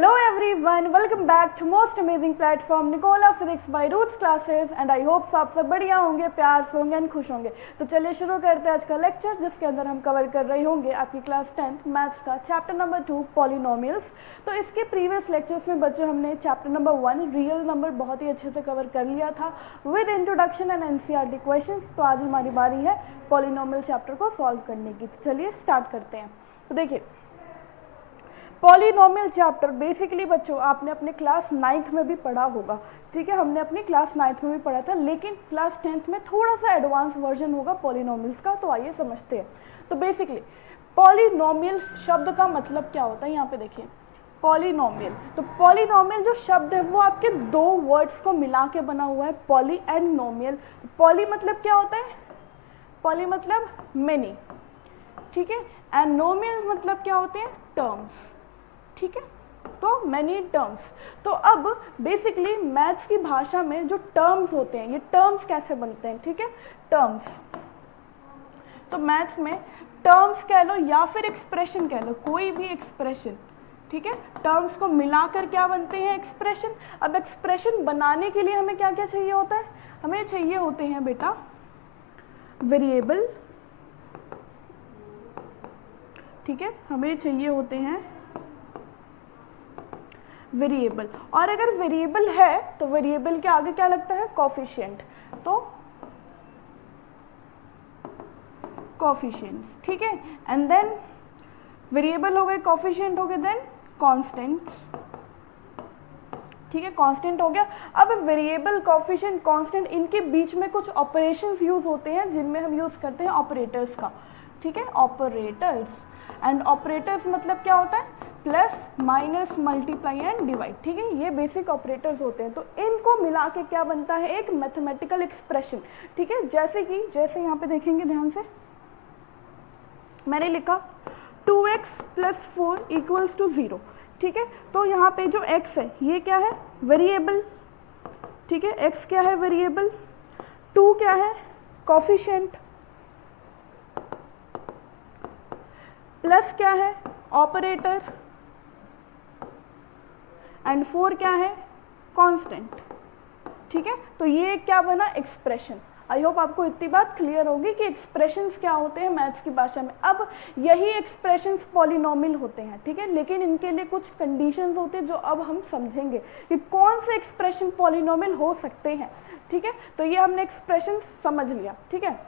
Hello everyone, welcome back to most amazing platform Nicola Physics by Roots classes and I hope आप सब बढ़िया होंगे, प्यार से होंगे एंड खुश होंगे। तो चलिए शुरू करते हैं आज का लेक्चर, जिसके अंदर हम कवर कर रहे होंगे आपकी क्लास 10th मैथ्स का चैप्टर नंबर 2 पॉलिनोमियल्स। तो इसके प्रीवियस लेक्चर्स में बच्चों हमने चैप्टर नंबर 1 रियल नंबर बहुत ही अच्छे से कवर कर लिया था with introduction and NCERT questions. तो आज हमारी बारी है पॉलिनोमियल चैप्टर को सॉल्व करने की। तो चलिए स्टार्ट करते हैं। तो देखिए पॉलिनोमियल चैप्टर बेसिकली बच्चों आपने अपने क्लास 9th में भी पढ़ा होगा, ठीक है। हमने अपनी क्लास 9th में भी पढ़ा था, लेकिन क्लास 10th में थोड़ा सा एडवांस वर्जन होगा पॉलिनोमियल्स का। तो आइए समझते हैं। तो बेसिकली पॉलिनोमियल शब्द का मतलब क्या होता है, यहाँ पे देखिए पॉलिनोमियल। तो पॉलिनोमियल जो शब्द है वो आपके दो वर्ड्स को मिला के बना हुआ है, पॉली एंड नोमियल। पॉली मतलब क्या होता है, पॉली मतलब मेनी, ठीक है, एंड नोमियल मतलब क्या होते हैं, टर्म्स, ठीक है। तो मैनी टर्म्स। तो अब बेसिकली मैथ्स की भाषा में जो टर्म्स होते हैं, ये टर्म्स कैसे बनते हैं, ठीक है, टर्म्स। तो मैथ्स में टर्म्स कह लो या फिर एक्सप्रेशन कह लो, कोई भी एक्सप्रेशन, ठीक है, टर्म्स को मिलाकर क्या बनते हैं, एक्सप्रेशन। अब एक्सप्रेशन बनाने के लिए हमें क्या क्या चाहिए होता है, हमें चाहिए होते हैं बेटा वेरिएबल, ठीक है, हमें चाहिए होते हैं वेरिएबल। और अगर वेरिएबल है तो वेरिएबल के आगे क्या लगता है, कोफिशिएंट। तो कोफिशिएंट्स, ठीक है, एंड देन वेरिएबल हो गए, कोफिशिएंट हो गए, देन कांस्टेंट्स, ठीक है, कांस्टेंट हो गया। अब वेरिएबल, कोफिशिएंट, कांस्टेंट, इनके बीच में कुछ ऑपरेशंस यूज होते हैं जिनमें हम यूज करते हैं ऑपरेटर्स का, ठीक है, ऑपरेटर्स। एंड ऑपरेटर्स मतलब क्या होता है, plus minus multiply and divide, ठीक है, ये बेसिक ऑपरेटर्स होते हैं। तो इनको मिला के क्या बनता है, एक मैथमेटिकल एक्सप्रेशन, ठीक है। जैसे यहाँ पे देखेंगे ध्यान से, मैंने लिखा 2x + 4 = 0, ठीक है। तो यहाँ पे जो x है ये क्या है, वेरिएबल, ठीक है, x क्या है, वेरिएबल, 2 क्या है, कोफिशिएंट, प्लस क्या है, ऑपरेटर, एंड 4 क्या है, कांस्टेंट, ठीक है। तो ये क्या बना, एक्सप्रेशन। आई होप आपको इतनी बात क्लियर होगी कि एक्सप्रेशंस क्या होते हैं मैथ्स की भाषा में। अब यही एक्सप्रेशंस पॉलिनोमियल होते हैं, ठीक है, लेकिन इनके लिए कुछ कंडीशंस होते हैं जो अब हम समझेंगे कि कौन से एक्सप्रेशन पॉलिनोमियल हो सकते हैं, ठीक है। तो ये हमने एक्सप्रेशन समझ लिया, ठीक है।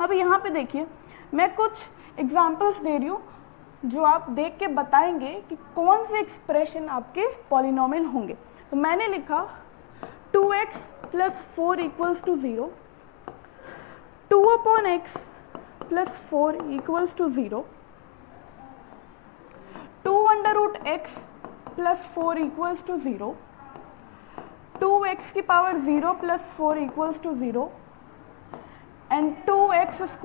अब यहाँ पे देखिए मैं कुछ एग्जाम्पल्स दे रही हूँ जो आप देख के बताएंगे कि कौन से एक्सप्रेशन आपके पॉलिनोमियल होंगे। तो मैंने लिखा 2x + 4 = 0, 2/x + 4 = 0, 2√x + 4 = 0, 2x की पावर 0 + 4 = 0, एंड 2x² +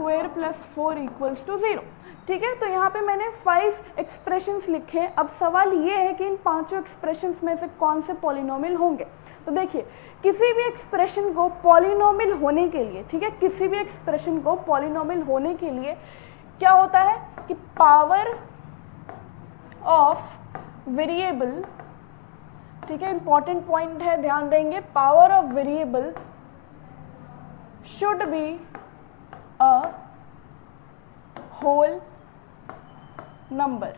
4 = 0, ठीक है। तो यहाँ पे मैंने 5 एक्सप्रेशंस लिखे हैं। अब सवाल ये है कि इन पांचों एक्सप्रेशंस में से कौन से पॉलिनोमियल होंगे। तो देखिए किसी भी एक्सप्रेशन को पॉलिनोमियल होने के लिए, ठीक है, किसी भी एक्सप्रेशन को पॉलिनोमियल होने के लिए क्या होता है कि पावर ऑफ वेरिएबल, ठीक है, इंपॉर्टेंट पॉइंट है, ध्यान देंगे, power of variable should be a whole number,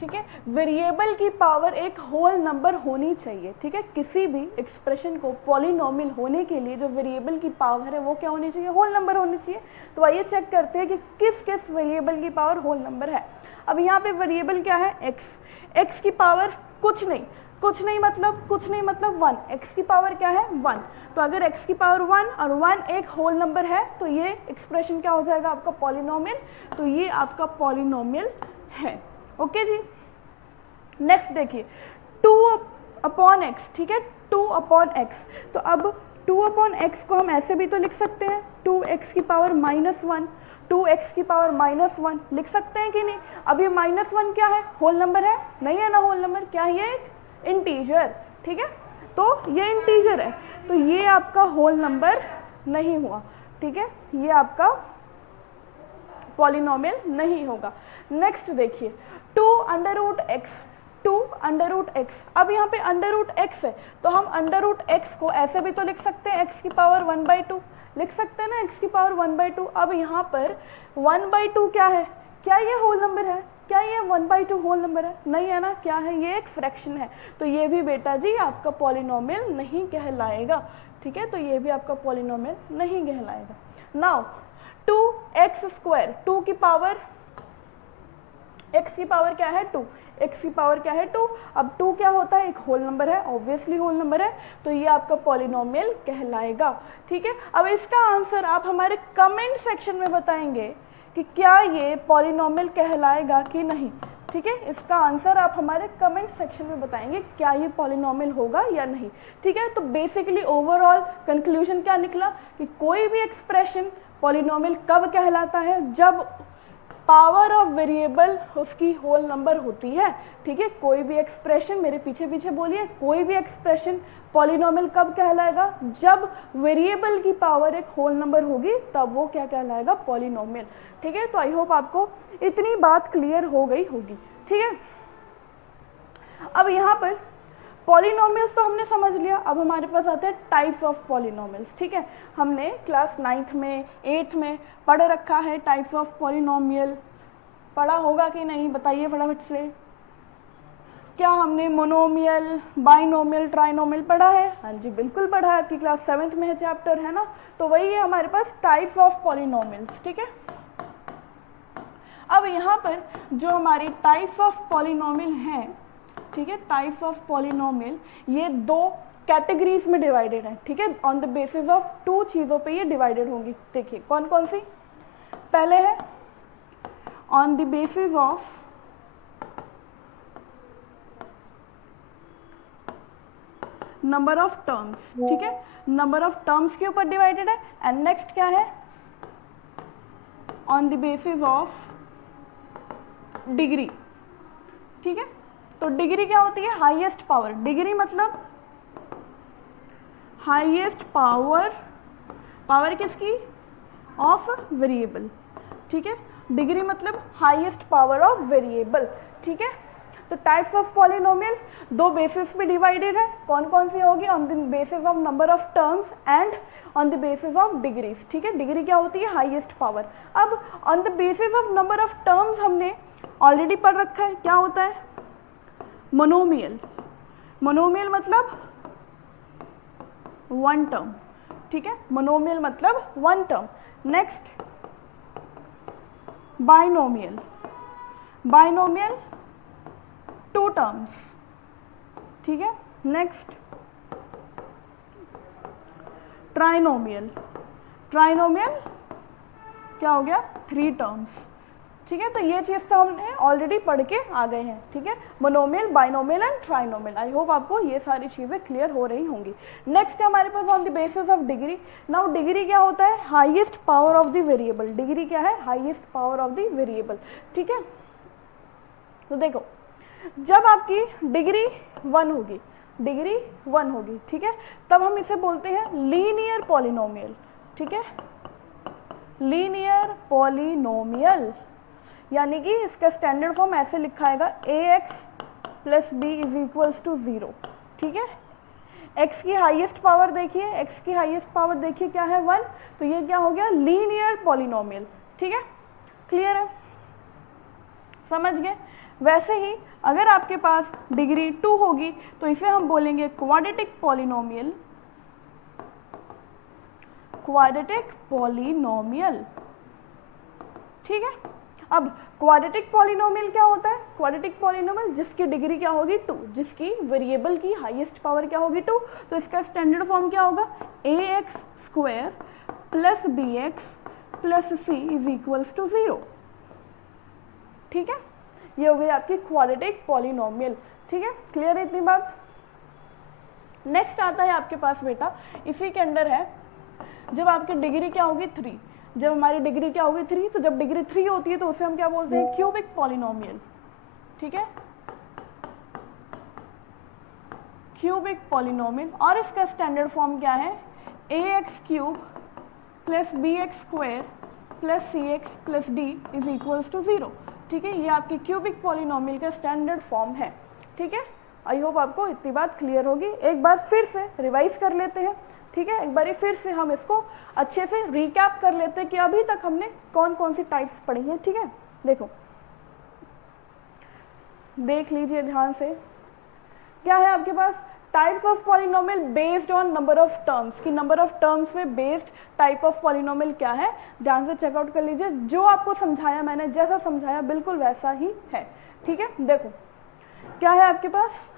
ठीक है। वेरिएबल की पावर एक होल नंबर होनी चाहिए, ठीक है। किसी भी एक्सप्रेशन को पॉलिनोमियल होने के लिए जो वेरिएबल की पावर है वो क्या होनी चाहिए, होल नंबर होनी चाहिए। तो आइए चेक करते हैं कि किस किस वेरिएबल की पावर होल नंबर है। अब यहाँ पे वेरिएबल क्या है, x की पावर कुछ नहीं मतलब 1, x की पावर क्या है, 1। तो अगर x की पावर 1 और 1 एक होल नंबर है तो ये एक्सप्रेशन क्या हो जाएगा, आपका पॉलिनोमियल। तो ये आपका पॉलिनोमियल है, ओके जी। नेक्स्ट देखिए 2/x, ठीक है, 2/x। तो अब 2/x को हम ऐसे भी तो लिख सकते हैं, 2x की पावर -1, 2x की पावर -1 लिख सकते हैं कि नहीं। अब ये -1 क्या है, होल नंबर है, नहीं है ना होल नंबर, क्या है, ये एक इंटीजर, ठीक है। तो ये इंटीजर है तो ये आपका होल नंबर नहीं हुआ, ठीक है, ये आपका पॉलिनोमियल नहीं होगा। नेक्स्ट देखिए 2√x, 2 अंडर रूट एक्स। अब यहाँ पे अंडर रूट एक्स है तो हम अंडर रूट एक्स को ऐसे भी तो लिख सकते हैं एक्स की पावर 1/2 लिख सकते हैं ना, एक्स की पावर 1/2। अब यहाँ पर 1/2 क्या है, क्या ये होल नंबर है, क्या ये 1/2 होल नंबर है, नहीं है ना, क्या है ये एक फ्रैक्शन है, तो ये भी बेटा जी आपका पॉलिनोमियल नहीं कहलाएगा, ठीक है, तो ये भी आपका पॉलिनोमियल नहीं कहलाएगा। नाउ 2x², 2 की पावर, x की पावर क्या है 2, x की पावर क्या है 2। अब 2 क्या होता है, एक होल नंबर है, ऑब्वियसली होल नंबर है, तो ये आपका पॉलिनोमियल कहलाएगा, ठीक है। अब इसका आंसर आप हमारे कमेंट सेक्शन में बताएंगे कि क्या ये पॉलिनोमियल कहलाएगा कि नहीं, ठीक है, इसका आंसर आप हमारे कमेंट सेक्शन में बताएंगे क्या ये पॉलिनोमियल होगा या नहीं, ठीक है। तो बेसिकली ओवरऑल कंक्लूजन क्या निकला कि कोई भी एक्सप्रेशन पॉलिनोमियल कब कहलाता है, जब पावर ऑफ वेरिएबल उसकी होल नंबर होती है, ठीक है। कोई भी एक्सप्रेशन, मेरे पीछे पीछे बोलिए, कोई भी एक्सप्रेशन पॉलिनोमियल कब कहलाएगा, जब वेरिएबल की पावर एक होल नंबर होगी, तब वो क्या कहलाएगा, पॉलिनोमियल, ठीक है। तो आई होप आपको इतनी बात क्लियर हो गई होगी, ठीक है। अब यहाँ पर पॉलिनोमियल्स तो हमने समझ लिया, अब हमारे पास आते हैं टाइप्स ऑफ पॉलिनोमियल्स, ठीक है। हमने क्लास 9th में 8th में पढ़ रखा है टाइप्स ऑफ पॉलिनोमियल, पढ़ा होगा कि नहीं बताइए फटाफट से। क्या हमने मोनोमियल, बाइनोमियल, ट्राइनोमियल पढ़ा है? हाँ जी बिल्कुल पढ़ा है, आपकी क्लास 7th में है चैप्टर, है ना। तो वही है हमारे पास टाइप्स ऑफ पॉलिनोमियल्स, ठीक है। अब यहाँ पर जो हमारी टाइप्स ऑफ पॉलिनोमियल हैं, ठीक है, टाइप्स ऑफ पॉलिनोमियल ये 2 कैटेगरीज में डिवाइडेड है, ठीक है, ऑन द बेसिस ऑफ 2 चीज़ों पे ये डिवाइडेड होंगी। देखिए कौन कौन सी, पहले है on the basis of number of terms, ठीक है, नंबर ऑफ टर्म्स के ऊपर डिवाइडेड है। एंड नेक्स्ट क्या है, on the basis of degree, ठीक है। तो डिग्री क्या होती है, हाईएस्ट पावर, डिग्री मतलब हाईएस्ट पावर, पावर किसकी, ऑफ वेरिएबल, ठीक है, डिग्री मतलब हाईएस्ट पावर ऑफ वेरिएबल, ठीक है। तो टाइप्स ऑफ पॉलिनोमियल 2 बेसिस पे डिवाइडेड है, कौन कौन सी होगी, on the basis of number of terms and on the basis of degrees, ठीक है। डिग्री क्या होती है, हाईएस्ट पावर। अब on the basis of number of terms हमने ऑलरेडी पढ़ रखा है, क्या होता है, मोनोमियल, मोनोमियल मतलब 1 टर्म, ठीक है, मोनोमियल मतलब 1 term. Next binomial, binomial 2 terms, ठीक है। नेक्स्ट ट्राइनोमियल, ट्राइनोमियल क्या हो गया, 3 टर्म्स, ठीक है। तो ये चीज़ तो हमने ऑलरेडी पढ़ के आ गए हैं, ठीक है, monomial, binomial and trinomial. I hope आपको ये सारी चीज़ें क्लियर हो रही होंगी। नेक्स्ट है हमारे pass on the basis of degree. Now degree क्या होता है, highest power of the variable, degree क्या है, highest power of the variable, ठीक है। तो देखो जब आपकी डिग्री 1 होगी, डिग्री 1 होगी, ठीक है, तब हम इसे बोलते हैं लीनियर पॉलिनोमियल, ठीक है, लीनियर पॉलिनोमियल, यानी कि इसका स्टैंडर्ड फॉर्म ऐसे लिखाएगा ax + b = 0, ठीक है। x की हाईएस्ट पावर देखिए, x की हाईएस्ट पावर देखिए क्या है 1, तो ये क्या हो गया, लीनियर पॉलिनोमियल, ठीक है, क्लियर है, समझ गए। वैसे ही अगर आपके पास डिग्री 2 होगी तो इसे हम बोलेंगे क्वाड्रेटिक पॉलिनोमियल, क्वाड्रेटिक पॉलिनोमियल, ठीक है। अब क्वाड्रेटिक पॉलिनोमियल क्या होता है, क्वाड्रेटिक पॉलिनोमियल जिसकी डिग्री क्या होगी 2, जिसकी वेरिएबल की हाईएस्ट पावर क्या होगी 2, तो इसका स्टैंडर्ड फॉर्म क्या होगा, ax² + bx + c = 0, ठीक है। ये हो गई आपकी क्वाड्रेटिक पॉलिनोमियल, ठीक है, क्लियर है इतनी बात। नेक्स्ट आता है आपके पास बेटा, इसी के अंदर है जब आपकी डिग्री क्या होगी 3, जब हमारी डिग्री क्या होगी 3, तो जब डिग्री 3 होती है तो उसे हम क्या बोलते हैं, क्यूबिक पॉलिनोमियल, ठीक है, क्यूबिक पॉलिनोमियल। और इसका स्टैंडर्ड फॉर्म क्या है, ax³ + bx² + cx + d = 0, ठीक है, ये आपके क्यूबिक पॉलिनोमियल का स्टैंडर्ड फॉर्म है, ठीक है, आई होप आपको इतनी बात क्लियर होगी। एक बार फिर से रिवाइज कर लेते हैं, ठीक है, एक बार फिर से हम इसको अच्छे से रिकैप कर लेते हैं कि अभी तक हमने कौन कौन सी टाइप्स पढ़ी हैं। ठीक है, देखो देख लीजिए ध्यान से, क्या है आपके पास types of polynomial based on number of terms, कि नंबर ऑफ टर्म्स में बेस्ड टाइप ऑफ पॉलिनोमियल क्या है, ध्यान से चेकआउट कर लीजिए। जो आपको समझाया मैंने, जैसा समझाया बिल्कुल वैसा ही है। ठीक है, देखो क्या है आपके पास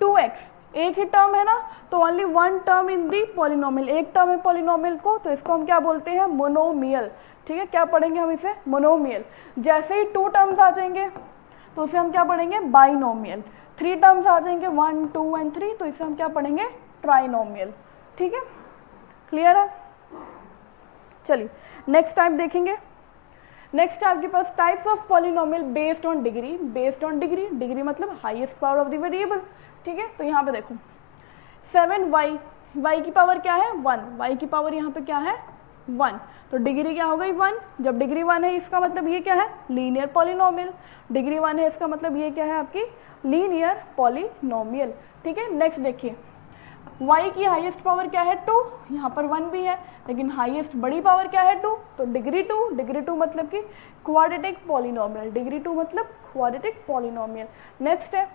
2x, एक ही टर्म है ना, तो only one term in the polynomial, एक टर्म है पॉलिनोमियल को, तो इसको हम क्या बोलते हैं, मोनोमियल। ठीक है, क्या पढ़ेंगे हम इसे, मोनोमियल। जैसे ही 2 टर्म्स आ जाएंगे तो उसे हम क्या पढ़ेंगे, बाइनोमियल। 3 टर्म्स आ जाएंगे 1, 2 एंड 3, तो इसे हम क्या पढ़ेंगे, ट्राइनोमियल। ठीक है, क्लियर है। चलिए नेक्स्ट टाइप देखेंगे। नेक्स्ट है आपके पास types of polynomial based on degree. Based on degree, degree मतलब highest power of the variable. ठीक है, तो यहाँ पे देखो 7y, y की पावर क्या है 1, y की पावर यहाँ पे क्या है 1, तो डिग्री क्या हो गई 1। जब डिग्री 1 है इसका मतलब ये क्या है, लीनियर पॉलिनोमियल। डिग्री 1 है इसका मतलब ये क्या है, आपकी लीनियर पॉलिनोमियल। ठीक है, नेक्स्ट देखिए y की हाईएस्ट पावर क्या है 2, यहाँ पर 1 भी है, लेकिन हाईएस्ट बड़ी पावर क्या है 2, तो डिग्री 2। डिग्री 2 मतलब कि क्वाड्रेटिक पॉलिनोमियल, डिग्री 2 मतलब क्वाड्रेटिक पॉलिनोमियल। नेक्स्ट है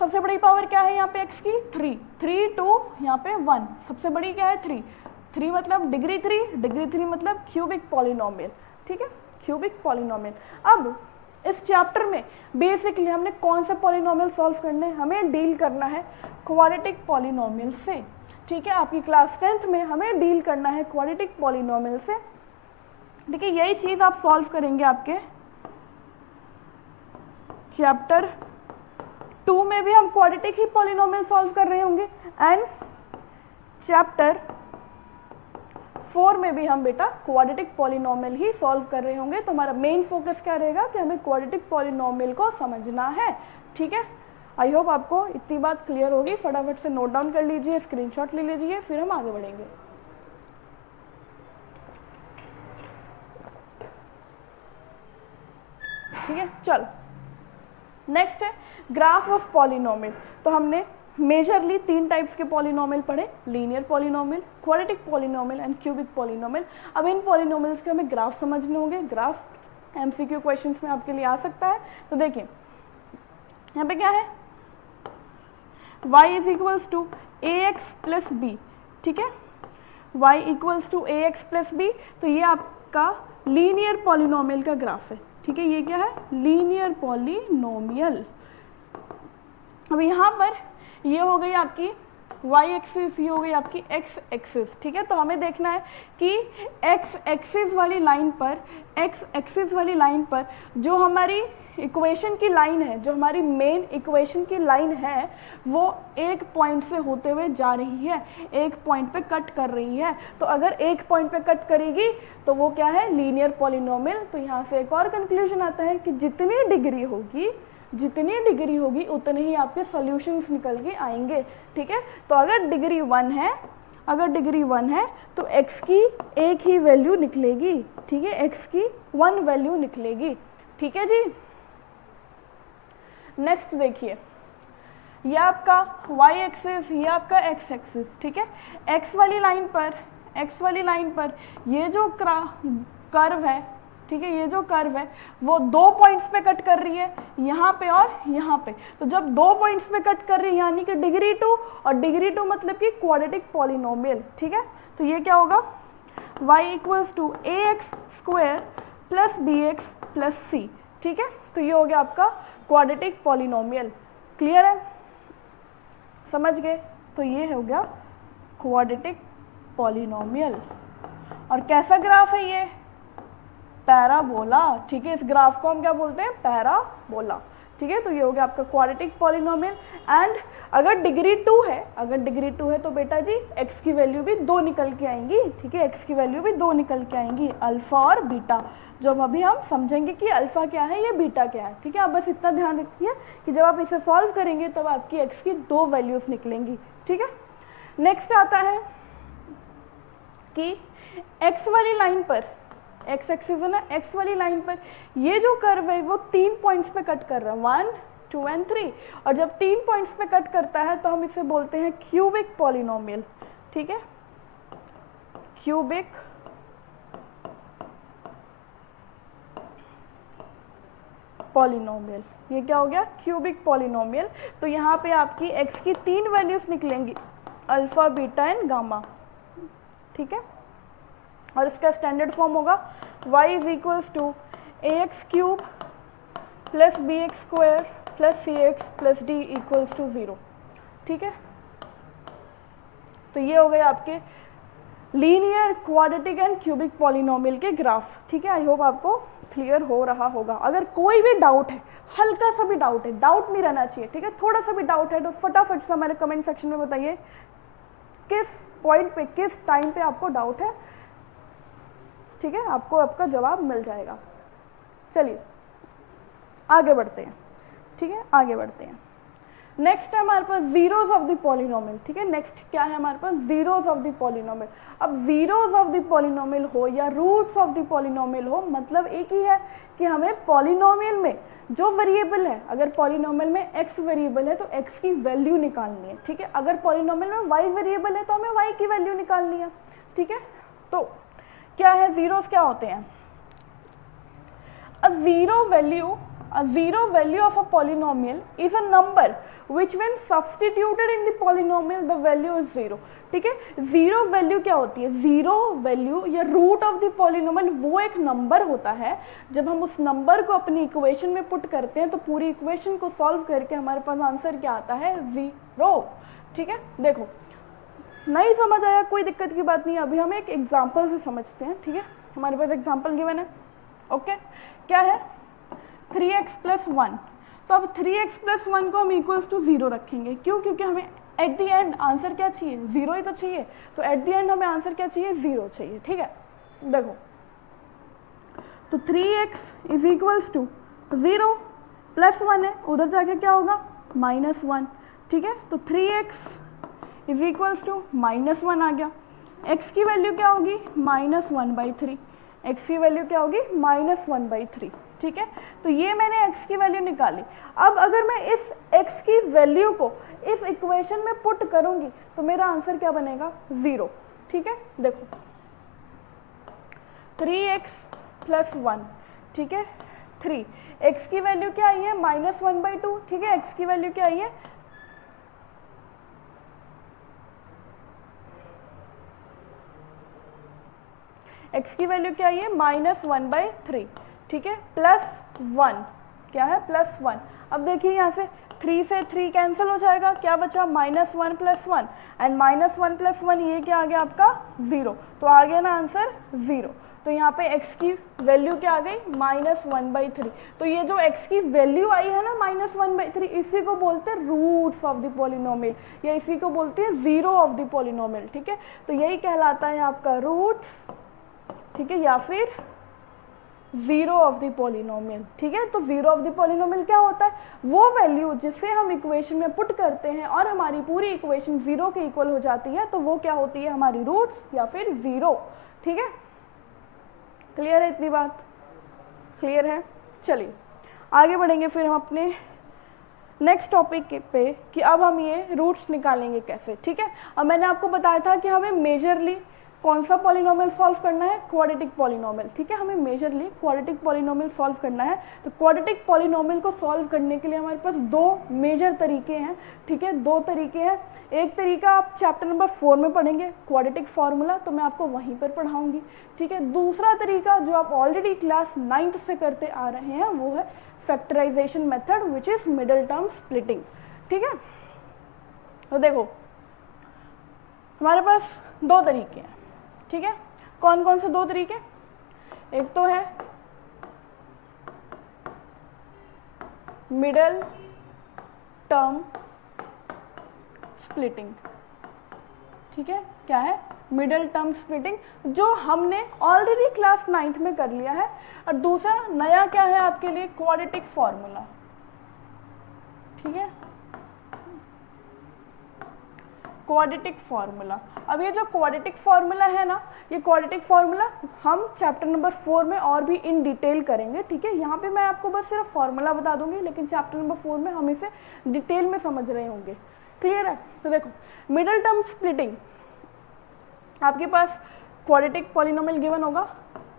सबसे बड़ी पावर क्या है यहाँ पे x की 3, 3 2 यहाँ पे 1, सबसे बड़ी क्या है 3, 3 मतलब डिग्री 3, डिग्री 3 मतलब क्यूबिक पॉलिनोमियल। ठीक है, क्यूबिक पॉलिनोमियल। अब इस चैप्टर में बेसिकली हमने कौन से पॉलिनोमियल सॉल्व करने हैं, हमें डील करना है क्वाड्रेटिक पॉलिनोमियल से। ठीक है, आपकी क्लास 10th में हमें डील करना है क्वाड्रेटिक पॉलिनोमियल से। ठीक है, यही चीज़ आप सॉल्व करेंगे आपके चैप्टर 2 में भी हम क्वाड्रेटिक ही पॉलिनोमियल सॉल्व कर रहे होंगे, एंड चैप्टर 4 में भी हम बेटा क्वाड्रेटिक पॉलिनोमियल ही सॉल्व कर रहे होंगे। तो हमारा मेन फोकस क्या रहेगा कि हमें क्वाड्रेटिक पॉलिनोमियल को समझना है। ठीक है, आई होप आपको इतनी बात क्लियर होगी। फटाफट से नोट डाउन कर लीजिए, स्क्रीनशॉट ले लीजिए, फिर हम आगे बढ़ेंगे। ठीक है, चलो नेक्स्ट है ग्राफ ऑफ पॉलिनोमियल। तो हमने मेजरली 3 टाइप्स के पॉलिनोमियल पढ़े, linear polynomial, quadratic polynomial and cubic polynomial. अब इन पॉलिनोमियल्स के हमें ग्राफ समझने होंगे। ग्राफ एमसीक्यू क्वेश्चंस में आपके लिए आ सकता है। तो देखिए यहाँ पे क्या है, y is equals to ax plus b. ठीक है, y equals to ax plus b, तो ये आपका लीनियर पॉलिनोमियल का ग्राफ है। ठीक है, ये क्या है, लीनियर पॉलिनोमियल। अब यहाँ पर ये हो गई आपकी y एक्सिस, ये हो गई आपकी x एक्सिस। ठीक है, तो हमें देखना है कि x एक्सिस वाली लाइन पर, x एक्सिस वाली लाइन पर जो हमारी इक्वेशन की लाइन है, जो हमारी मेन इक्वेशन की लाइन है, वो एक पॉइंट से होते हुए जा रही है, एक पॉइंट पे कट कर रही है। तो अगर एक पॉइंट पे कट करेगी तो वो क्या है, लीनियर पॉलिनोमियल। तो यहाँ से एक और कंक्लूजन आता है कि जितनी डिग्री होगी उतने ही आपके सॉल्यूशंस निकल के आएंगे। ठीक है, तो अगर डिग्री 1 है तो x की एक ही वैल्यू निकलेगी। ठीक है, x की 1 वैल्यू निकलेगी। ठीक है जी, नेक्स्ट देखिए, ये आपका y एक्सिस, ये आपका x एक्सिस। ठीक है, x वाली लाइन पर ये जो कर्व है, ठीक है, ये जो कर्व है वो 2 पॉइंट्स पे कट कर रही है, यहाँ पे और यहाँ पे। तो जब 2 पॉइंट्स पे कट कर रही है यानी कि डिग्री 2, और डिग्री 2 मतलब कि क्वाड्रेटिक पॉलिनोमियल। ठीक है, तो ये क्या होगा, y equals to ax square plus bx plus c। ठीक है, तो ये हो गया आपका क्वाड्रेटिक पॉलिनोमियल। क्लियर है, समझ गए। तो ये हो गया क्वाड्रेटिक पॉलिनोमियल। और कैसा ग्राफ है ये, पैराबोला। ठीक है, इस ग्राफ को हम क्या बोलते हैं, पैराबोला। ठीक है, तो ये हो गया आपका क्वाड्रेटिक पॉलिनोमियल। एंड अगर डिग्री 2 है तो बेटा जी x की वैल्यू भी 2 निकल के आएंगी। ठीक है, x की वैल्यू भी 2 निकल के आएंगी, अल्फा और बीटा। जो अभी हम समझेंगे कि अल्फा क्या है, ये बीटा क्या है। ठीक है, आप बस इतना ध्यान रखिए कि जब आप इसे सॉल्व करेंगे तब आपकी x की 2 वैल्यूज निकलेंगी। ठीक है, नेक्स्ट आता है कि x वाली लाइन पर, x एक्सिस है ना, x वाली लाइन पर ये जो कर्व है वो 3 पॉइंट्स पे कट कर रहा है, 1 2 and 3, और जब 3 पॉइंट्स पे कट करता है तो हम इसे बोलते हैं क्यूबिक पॉलिनोमियल, ठीक है, क्यूबिक पॉलिनोमियल। ये क्या हो गया? Cubic polynomial. तो यहाँ पे आपकी x की 3 वैल्यूज निकलेंगी, अल्फा, बीटा एंड गामा, ठीक है, और इसका स्टैंडर्ड फॉर्म होगा y is equals to ax cube plus bx square plus cx plus d equals to 0, ठीक है। तो ये हो गए आपके linear, quadratic and cubic polynomial के ग्राफ, ठीक है। आई होप आपको क्लियर हो रहा होगा। अगर कोई भी डाउट है, हल्का सा भी डाउट है, डाउट नहीं रहना चाहिए, ठीक है, थोड़ा सा भी डाउट है तो फटाफट से हमारे कमेंट सेक्शन में बताइए किस पॉइंट पे, किस टाइम पे आपको डाउट है, ठीक है, आपको आपका जवाब मिल जाएगा। चलिए आगे बढ़ते हैं, ठीक है, आगे बढ़ते हैं। नेक्स्ट है हमारे पास जीरोज ऑफ द पॉलिनोमियल, ठीक है। नेक्स्ट क्या है हमारे पास? Zeros of the polynomial. अब जीरोज ऑफ द पॉलिनोमियल हो या रूट्स ऑफ द पॉलिनोमियल हो, मतलब एक ही है कि हमें पॉलिनोमियल में जो वेरिएबल है, अगर पॉलिनोमियल में x वेरिएबल है तो x की वैल्यू निकालनी है, ठीक है। अगर पॉलिनोमियल में y वेरिएबल है तो हमें y की वैल्यू निकालनी है, ठीक है। तो क्या है जीरोस, क्या होते हैं? A zero value of a polynomial is a number which when substituted in the polynomial the value is 0, ठीक है। जीरो वैल्यू क्या होती है? जीरो वैल्यू या रूट ऑफ द पॉलिनोमियल वो एक नंबर होता है, जब हम उस नंबर को अपनी इक्वेशन में पुट करते हैं तो पूरी इक्वेशन को सॉल्व करके हमारे पास आंसर क्या आता है? 0, ठीक है। देखो, नहीं समझ आया कोई दिक्कत की बात नहीं, अभी हम एक एग्जाम्पल से समझते हैं, ठीक है। हमारे पास एग्जाम्पल गिवन है, ओके। क्या है? 3x plus 1। तो अब 3x प्लस 1 को हम इक्वल्स टू 0 रखेंगे, क्यों? क्योंकि हमें एट द एंड आंसर क्या चाहिए? 0 ही तो चाहिए। तो एट द एंड हमें आंसर क्या चाहिए? 0 चाहिए, ठीक है। देखो, तो 3x is equals to 0 plus 1 है, उधर जाके क्या होगा? -1, ठीक है। तो 3x इज इक्वल्स टू -1 आ गया। x की वैल्यू क्या होगी? -1/3। x की वैल्यू क्या होगी? -1/3, ठीक है। तो ये मैंने x की वैल्यू निकाली। अब अगर मैं इस x की वैल्यू को इस इक्वेशन में पुट करूंगी तो मेरा आंसर क्या बनेगा? 0, ठीक है। देखो, 3x प्लस 1, ठीक है, 3, x की वैल्यू क्या आई है? -1/2, ठीक है। x की वैल्यू क्या आई है? x की वैल्यू क्या आई है? -1/3, ठीक है, प्लस 1, क्या है? प्लस 1। अब देखिए यहाँ से 3 से 3 कैंसिल हो जाएगा, क्या बचा? -1 प्लस 1, एंड -1 प्लस 1 ये क्या आ गया आपका? 0। तो आ गया ना आंसर 0। तो यहाँ पे x की वैल्यू क्या आ गई? -1/3। तो ये जो x की वैल्यू आई है ना -1/3, इसी को बोलते हैं रूट्स ऑफ द पॉलिनोमियल, या इसी को बोलते हैं जीरो ऑफ द पॉलिनोमियल, ठीक है। तो यही कहलाता है आपका रूट्स, ठीक है, या फिर जीरो ऑफ द पॉलिनोमियल, ठीक है। तो जीरो ऑफ द पॉलिनोमियल क्या होता है? वो वैल्यू जिसे हम इक्वेशन में पुट करते हैं और हमारी पूरी इक्वेशन 0 के इक्वल हो जाती है, तो वो क्या होती है? हमारी रूट्स या फिर 0, ठीक है। क्लियर है? इतनी बात क्लियर है? चलिए आगे बढ़ेंगे फिर हम अपने नेक्स्ट टॉपिक पे कि अब हम ये रूट्स निकालेंगे कैसे, ठीक है। अब मैंने आपको बताया था कि हमें मेजरली कौन सा पॉलिनोमियल सॉल्व करना है? क्वाड्रेटिक पॉलिनोमियल, ठीक है। हमें मेजरली क्वाड्रेटिक पॉलिनोमियल सॉल्व करना है। तो क्वाड्रेटिक पॉलिनोमियल को सॉल्व करने के लिए हमारे पास 2 मेजर तरीके हैं, ठीक है, 2 तरीके हैं। एक तरीका आप चैप्टर नंबर 4 में पढ़ेंगे, क्वाड्रेटिक फार्मूला, तो मैं आपको वहीं पर पढ़ाऊंगी, ठीक है। दूसरा तरीका जो आप ऑलरेडी क्लास 9th से करते आ रहे हैं वो है factorisation method, which is middle term splitting, ठीक है। तो देखो, हमारे पास 2 तरीके हैं, ठीक है। कौन कौन से 2 तरीके? एक तो है मिडल टर्म स्प्लिटिंग, ठीक है। क्या है? मिडल टर्म स्प्लिटिंग, जो हमने ऑलरेडी क्लास 9th में कर लिया है। और दूसरा नया क्या है आपके लिए? क्वाड्रेटिक फॉर्मूला, ठीक है। Quadratic formula. अब ये जो क्वाड्रेटिक फार्मूला है ना, ये क्वाड्रेटिक फार्मूला हम चैप्टर नंबर 4 में और भी इन डिटेल करेंगे, ठीक है। यहाँ पे मैं आपको बस सिर्फ फार्मूला बता दूंगी, लेकिन चैप्टर नंबर 4 में हम इसे डिटेल में समझ रहे होंगे। क्लियर है? तो देखो, मिडिल टर्म स्प्लिटिंग, आपके पास क्वाड्रेटिक पॉलिनोमियल गिवन होगा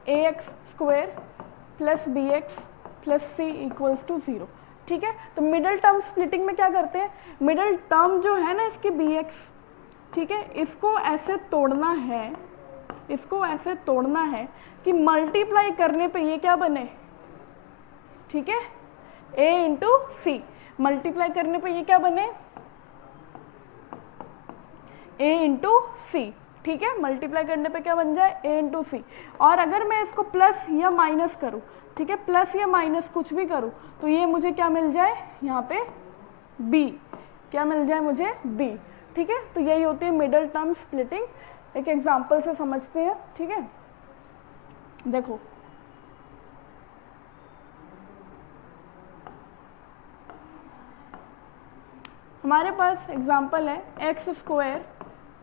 ax² plus bx plus c equals to 0, ठीक है। तो मिडिल टर्म स्प्लिटिंग में क्या करते हैं, मिडिल टर्म जो है ना इसकी bx, ठीक है, इसको ऐसे तोड़ना है, इसको ऐसे तोड़ना है कि मल्टीप्लाई करने पे ये क्या बने, ठीक है, a इंटू सी, मल्टीप्लाई करने पे ये क्या बने, a इंटू सी, ठीक है, मल्टीप्लाई करने पे क्या बन जाए, a इंटू सी। और अगर मैं इसको प्लस या माइनस करूँ, ठीक है, प्लस या माइनस कुछ भी करूँ, तो ये मुझे क्या मिल जाए, यहाँ पे b, क्या मिल जाए मुझे, b, ठीक है। तो यही होती है मिडिल टर्म स्प्लिटिंग। एक एग्जांपल से समझते हैं, ठीक है। देखो, हमारे पास एग्जांपल है x²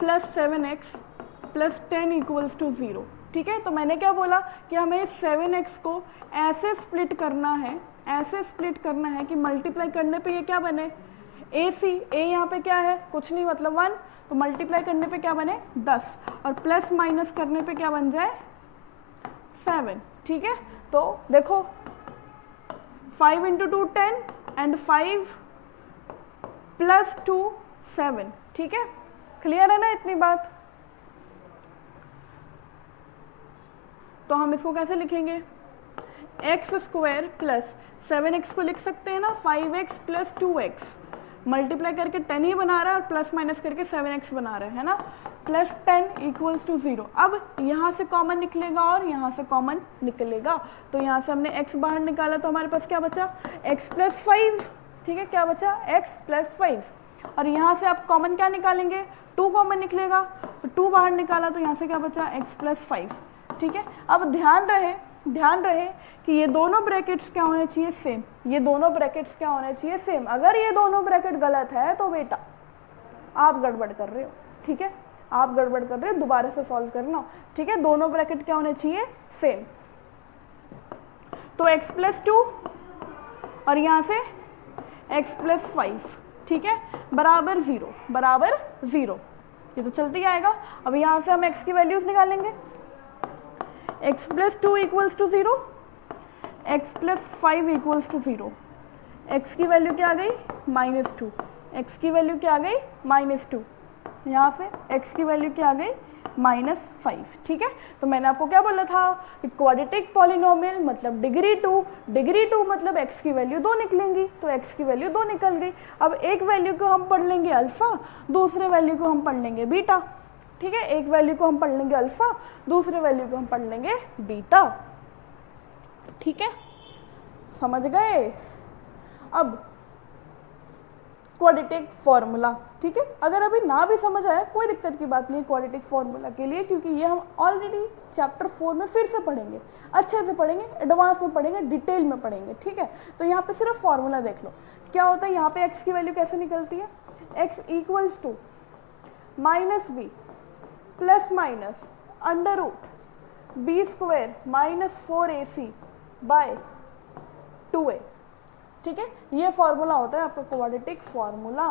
plus 7x plus 10 equals to 0, ठीक है। तो मैंने क्या बोला कि हमें 7x को ऐसे स्प्लिट करना है, ऐसे स्प्लिट करना है कि मल्टीप्लाई करने पे ये क्या बने, AC, a यहाँ पे क्या है, कुछ नहीं मतलब 1, तो मल्टीप्लाई करने पे क्या बने 10, और प्लस माइनस करने पे क्या बन जाए 7, ठीक है। तो देखो 5 इंटू 2 10 एंड 5 प्लस 2 7, ठीक है। क्लियर है ना इतनी बात? तो हम इसको कैसे लिखेंगे, x² प्लस 7x को लिख सकते हैं ना 5x प्लस 2x, मल्टीप्लाई करके 10 ही बना रहा है और प्लस माइनस करके 7x बना रहा है ना, प्लस 10 इक्वल्स टू 0। अब यहाँ से कॉमन निकलेगा और यहाँ से कॉमन निकलेगा, तो यहाँ से हमने x बाहर निकाला तो हमारे पास क्या बचा, x प्लस 5, ठीक है, क्या बचा, x प्लस 5। और यहाँ से आप कॉमन क्या निकालेंगे, 2 कॉमन निकलेगा, तो 2 बाहर निकाला तो यहाँ से क्या बचा, x प्लस 5, ठीक है। अब ध्यान रहे कि ये दोनों ब्रैकेट्स क्या होने चाहिए, सेम, ये दोनों ब्रैकेट्स क्या होने चाहिए, सेम। अगर ये दोनों ब्रैकेट गलत है तो बेटा आप गड़बड़ कर रहे हो, ठीक है, आप गड़बड़ कर रहे हो, दोबारा से सॉल्व करना, ठीक है। दोनों ब्रैकेट क्या होने चाहिए, सेम। तो x प्लस 2 और यहाँ से x प्लस 5, ठीक है, बराबर 0, बराबर 0, ये तो चलते ही आएगा। अब यहाँ से हम x की वैल्यूज निकालेंगे, x plus 2 equals to 0, x plus 5 equals to 0, x की वैल्यू क्या आ गई, -2, x की वैल्यू क्या आ गई, -2, यहाँ से x की वैल्यू क्या आ गई, -5, ठीक है। तो मैंने आपको क्या बोला था कि क्वाड्रेटिक पॉलिनोमियल मतलब डिग्री 2 मतलब x की वैल्यू 2 निकलेंगी, तो x की वैल्यू 2 निकल गई। अब एक वैल्यू को हम पढ़ लेंगे अल्फा, दूसरे वैल्यू को हम पढ़ लेंगे बीटा, ठीक है, एक वैल्यू को हम पढ़ लेंगे अल्फा, दूसरे वैल्यू को हम पढ़ लेंगे बीटा, ठीक है, समझ गए। अब क्वाड्रेटिक फॉर्मूला, ठीक है, अगर अभी ना भी समझ आया कोई दिक्कत की बात नहीं क्वाड्रेटिक फॉर्मूला के लिए, क्योंकि ये हम ऑलरेडी चैप्टर 4 में फिर से पढ़ेंगे, अच्छे से पढ़ेंगे, एडवांस में पढ़ेंगे, डिटेल में पढ़ेंगे, ठीक है। तो यहाँ पे सिर्फ फॉर्मूला देख लो क्या होता है। यहाँ पे x की वैल्यू कैसे निकलती है, x equals to -b plus minus under root b² minus 4ac by 2a, ठीक है। ये फॉर्मूला होता है आपका क्वाड्रेटिक फॉर्मूला,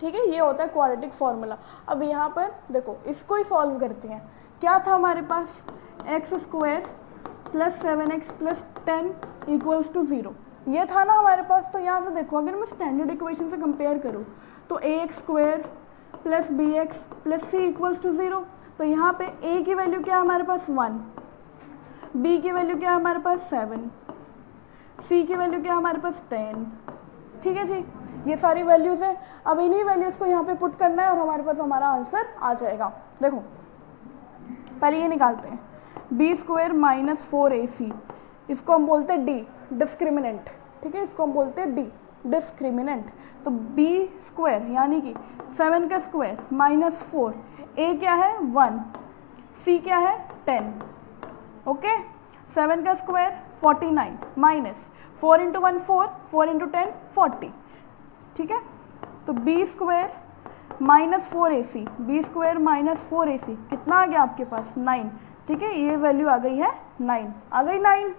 ठीक है, ये होता है क्वाड्रेटिक फॉर्मूला। अब यहाँ पर देखो इसको ही सॉल्व करते हैं। क्या था हमारे पास, x² plus 7x plus 10 equals to 0, ये था ना हमारे पास। तो यहाँ से देखो अगर मैं स्टैंडर्ड इक्वेशन से कंपेयर करूँ तो ax² plus bx plus c equals to 0, तो यहाँ पे a की वैल्यू क्या है हमारे पास 1, b की वैल्यू क्या है हमारे पास 7, c की वैल्यू क्या है हमारे पास 10, ठीक है जी, ये सारी वैल्यूज़ हैं। अब इन्हीं वैल्यूज़ को यहाँ पे पुट करना है और हमारे पास हमारा आंसर आ जाएगा। देखो पहले ये निकालते हैं, b² माइनस 4ac, इसको हम बोलते हैं d, डिस्क्रिमिनेंट, ठीक है, इसको हम बोलते हैं d, डिस्क्रिमिनेंट। तो b² यानी कि 7 का स्क्वायर माइनस 4, a क्या है 1, c क्या है 10, ओके, 7 का स्क्वायर 49 माइनस 4 इंटू 1 4, 4 इंटू 10 40, ठीक है। तो तो b square minus 4ac, b square minus 4ac कितना आ गया आपके पास 9, ठीक है, ये वैल्यू आ गई है 9, आ गई 9।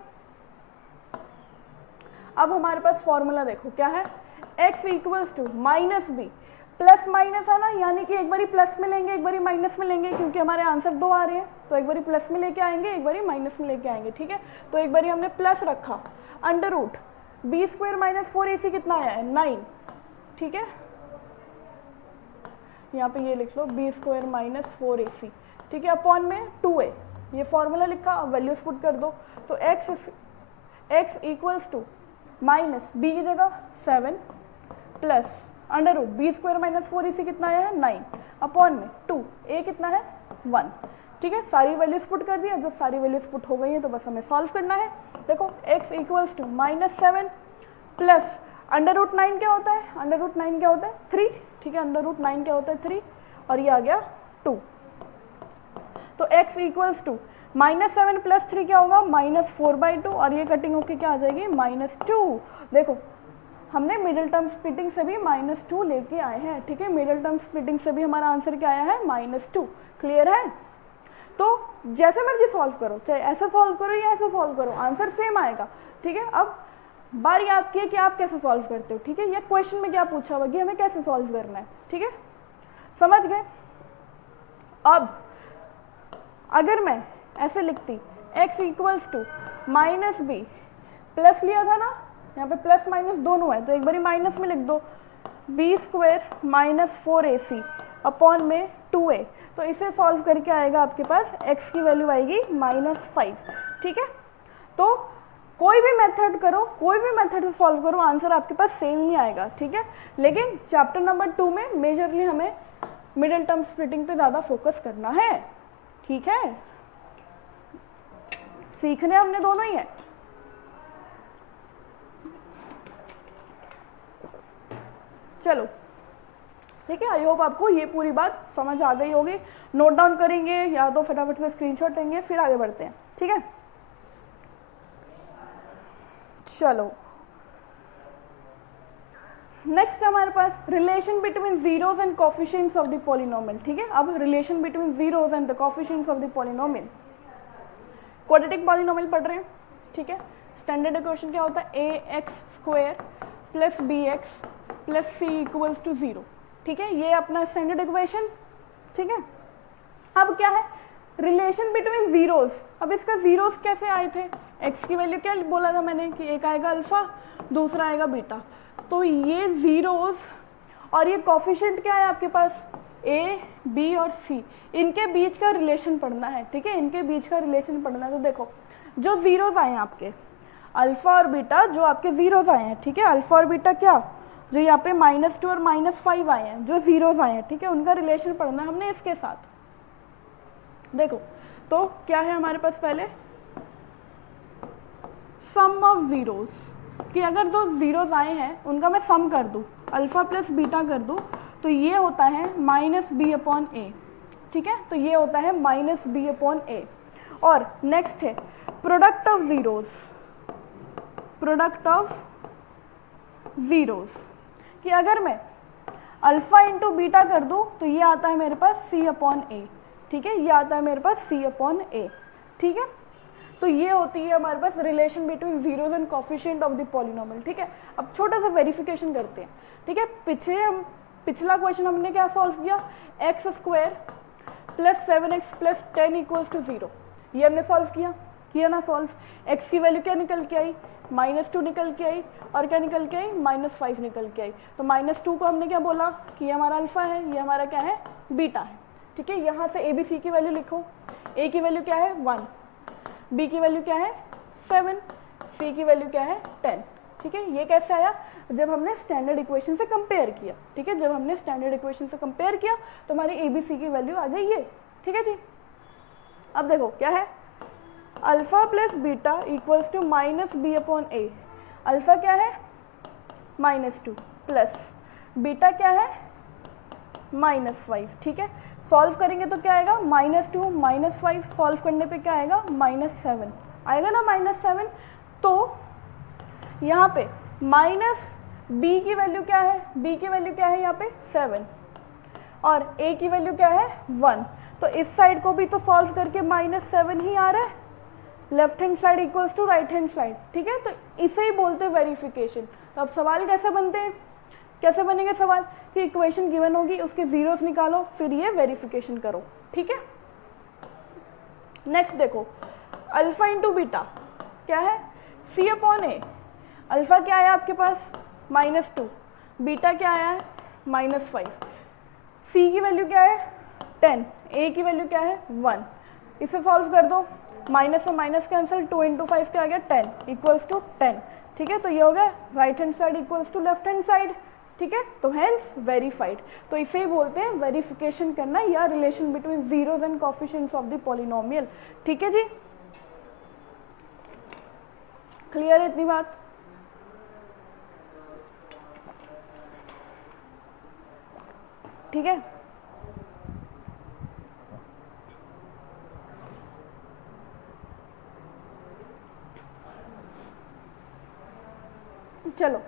अब हमारे पास फॉर्मूला देखो क्या है, x equals to minus b, plus minus है ना, यानी कि एक बारी प्लस में लेंगे एक बारी माइनस में लेंगे, क्योंकि हमारे आंसर 2 आ रहे हैं, तो एक बारी प्लस में लेके आएंगे एक बारी माइनस में लेके आएंगे, ठीक है। तो एक बारी हमने प्लस रखा, under root b square minus 4ac कितना आया है 9, ठीक है, यहाँ पे ये लिख लो बी स्क्वायर माइनस 4ac, ठीक है, अपॉन में 2a, ये फॉर्मूला लिखा, वैल्यूज पुट कर दो, तो x equals to minus b की जगह 7 plus under root b square minus 4ac कितना आया है 9, अपॉन में 2, a कितना है 1, ठीक है, सारी वैल्यूज पुट कर दी। अब जब सारी वैल्यूज पुट हो गई हैं तो बस हमें सॉल्व करना है। देखो x equals to minus 7 plus under root 9 क्या होता है, अंडर रूट 9 क्या होता है 3, ठीक है, अंडर रूट 9 क्या होता है 3, और ये आ गया 2, तो x equals to minus 7 plus 3 क्या होगा -4/2, और ये कटिंग होके क्या आ जाएगी -2। देखो हमने मिडिल टर्म स्प्लिटिंग से भी -2 लेके आए हैं, ठीक है, मिडिल टर्म स्प्लिटिंग से भी हमारा आंसर क्या आया है -2, क्लियर है। तो जैसे मर्जी सॉल्व करो, चाहे ऐसे सॉल्व करो या ऐसे सॉल्व करो, आंसर सेम आएगा, ठीक है। अब बारी आपकी है कि आप कैसे सॉल्व करते हो, ठीक है, ये क्वेश्चन में क्या पूछा हुआ कि हमें कैसे सॉल्व करना है, ठीक है, समझ गए। अब अगर मैं ऐसे लिखती x equals to minus b, plus लिया था ना, यहाँ पे प्लस माइनस दोनों है, तो एक बारी माइनस में लिख दो B square minus 4ac upon में 2a, तो इसे सॉल्व करके आएगा आपके पास x की वैल्यू आएगी -5, ठीक है। तो कोई भी मेथड करो, कोई भी मेथड से सॉल्व करो, आंसर आपके पास सेम ही आएगा, ठीक है। लेकिन चैप्टर नंबर 2 में मेजरली हमें मिडिल टर्म स्प्लिटिंग पे ज़्यादा फोकस करना है, ठीक है, सीखने हमने दोनों ही है। चलो ठीक है, आई होप आपको ये पूरी बात समझ आ गई होगी। नोट डाउन करेंगे या तो फटाफट से स्क्रीनशॉट लेंगे, फिर आगे बढ़ते हैं, ठीक है। चलो नेक्स्ट हमारे पास relation between zeros and coefficients of the polynomial, ठीक है। अब relation between zeros and the coefficients of the polynomial, quadratic polynomial पढ़ रहे हैं, ठीक है। स्टैंडर्ड इक्वेशन क्या होता है ax² plus bx plus c equals to 0, ठीक है, ये अपना स्टैंडर्ड इक्वेशन, ठीक है। अब क्या है रिलेशन बिटवीन जीरोस, अब इसका जीरोस कैसे आए थे, x की वैल्यू क्या बोला था मैंने कि एक आएगा अल्फा दूसरा आएगा बीटा, तो ये जीरोस और ये कोफिशिएंट क्या है आपके पास a b और c, इनके बीच का रिलेशन पढ़ना है, ठीक है, इनके बीच का रिलेशन पढ़ना है। तो देखो जो जीरोस आए हैं आपके अल्फा और बीटा, जो आपके जीरोस आए हैं, ठीक है, अल्फा और बीटा क्या जो यहाँ पे -2 और -5 आए हैं, जो जीरोस आए हैं, ठीक है, उनका रिलेशन पढ़ना हमने इसके साथ। देखो तो क्या है हमारे पास पहले सम ऑफ जीरोस, कि अगर जो जीरोस आए हैं उनका मैं सम कर दूँ, अल्फा प्लस बीटा कर दूँ, तो ये होता है -b/a, ठीक है, तो ये होता है -b/a। और नेक्स्ट है product of zeros, product of zeros, कि अगर मैं अल्फा इंटू बीटा कर दूँ तो ये आता है मेरे पास c/a, ठीक है, ये आता है मेरे पास c/a, ठीक है। तो ये होती है हमारे पास relation between zeros and coefficient of the polynomial, ठीक है। अब छोटा सा वेरिफिकेशन करते हैं, ठीक है। पिछला क्वेश्चन हमने क्या सॉल्व किया, x² plus 7x plus 10 equals to 0, ये हमने सॉल्व किया ना सॉल्व। x की वैल्यू क्या निकल के आई -2 निकल के आई, और क्या निकल के आई -5 निकल के आई। तो -2 को हमने क्या बोला कि ये हमारा अल्फा है, ये हमारा क्या है बीटा है, ठीक है। यहाँ से a b c की वैल्यू लिखो, a की वैल्यू क्या है 1, b की वैल्यू क्या है 7, c की वैल्यू क्या है 10, ठीक है। ये कैसे आया, जब हमने स्टैंडर्ड इक्वेशन से कंपेयर किया, ठीक है, जब हमने स्टैंडर्ड इक्वेशन से कंपेयर किया तो हमारी ए बी सी की वैल्यू आ गई ये, ठीक है जी। अब देखो क्या है alpha plus beta equals to -b/a, alpha क्या है -2 प्लस बीटा क्या है -5, ठीक है। सॉल्व करेंगे तो क्या आएगा -2 -5, सॉल्व करने पे क्या आएगा -7 आएगा ना, -7। तो यहाँ पे b की वैल्यू क्या है, b की वैल्यू क्या है यहाँ पे 7 और a की वैल्यू क्या है 1। तो इस साइड को भी तो सॉल्व करके -7 ही आ रहा है, left hand side equals to right hand side, ठीक है। तो इसे ही बोलते हैं वेरिफिकेशन। तो अब सवाल कैसे बनते हैं, कैसे बनेंगे सवाल कि इक्वेशन गिवन होगी, उसके जीरोस निकालो, फिर ये वेरिफिकेशन करो, ठीक है। नेक्स्ट देखो, अल्फा इंटू बीटा क्या है C/A। अल्फा क्या है आपके पास -2, बीटा क्या आया है -5, C की वैल्यू क्या है 10, A की वैल्यू क्या है 1। इसे सॉल्व कर दो, माइनस से माइनस कैंसिल, 2 × 5 क्या आ गया 10 इक्वल्स टू 10, ठीक है। तो ये हो गया right hand side equals to left hand side, ठीक है। तो हेंस वेरीफाइड। तो इसे ही बोलते हैं वेरिफिकेशन करना या relation between zeros and coefficients of the polynomial, ठीक है जी। क्लियर है इतनी बात? ठीक है। चलो,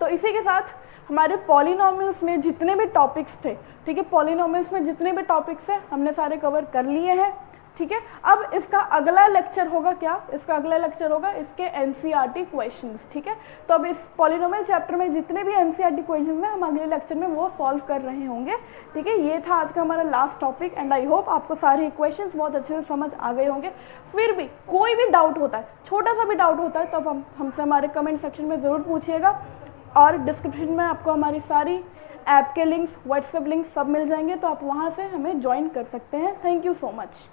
तो इसी के साथ हमारे पॉलिनोमियल्स में जितने भी टॉपिक्स थे, ठीक है, पॉलिनोमियल्स में जितने भी टॉपिक्स हैं हमने सारे कवर कर लिए हैं, ठीक है। अब इसका अगला लेक्चर होगा क्या, इसका अगला लेक्चर होगा इसके एनसीईआरटी क्वेश्चंस, ठीक है। तो अब इस पॉलिनोमियल चैप्टर में जितने भी एनसीईआरटी क्वेश्चंस हैं हम अगले लेक्चर में वो सॉल्व कर रहे होंगे, ठीक है। ये था आज का हमारा last topic and I hope आपको सारे इक्वेशंस बहुत अच्छे से समझ आ गए होंगे। फिर भी कोई भी डाउट होता है, छोटा सा भी डाउट होता है, तो आप हमसे हमारे कमेंट सेक्शन में ज़रूर पूछिएगा और डिस्क्रिप्शन में आपको हमारी सारी ऐप के लिंक्स, व्हाट्सएप लिंक्स सब मिल जाएंगे, तो आप वहाँ से हमें ज्वाइन कर सकते हैं। Thank you so much.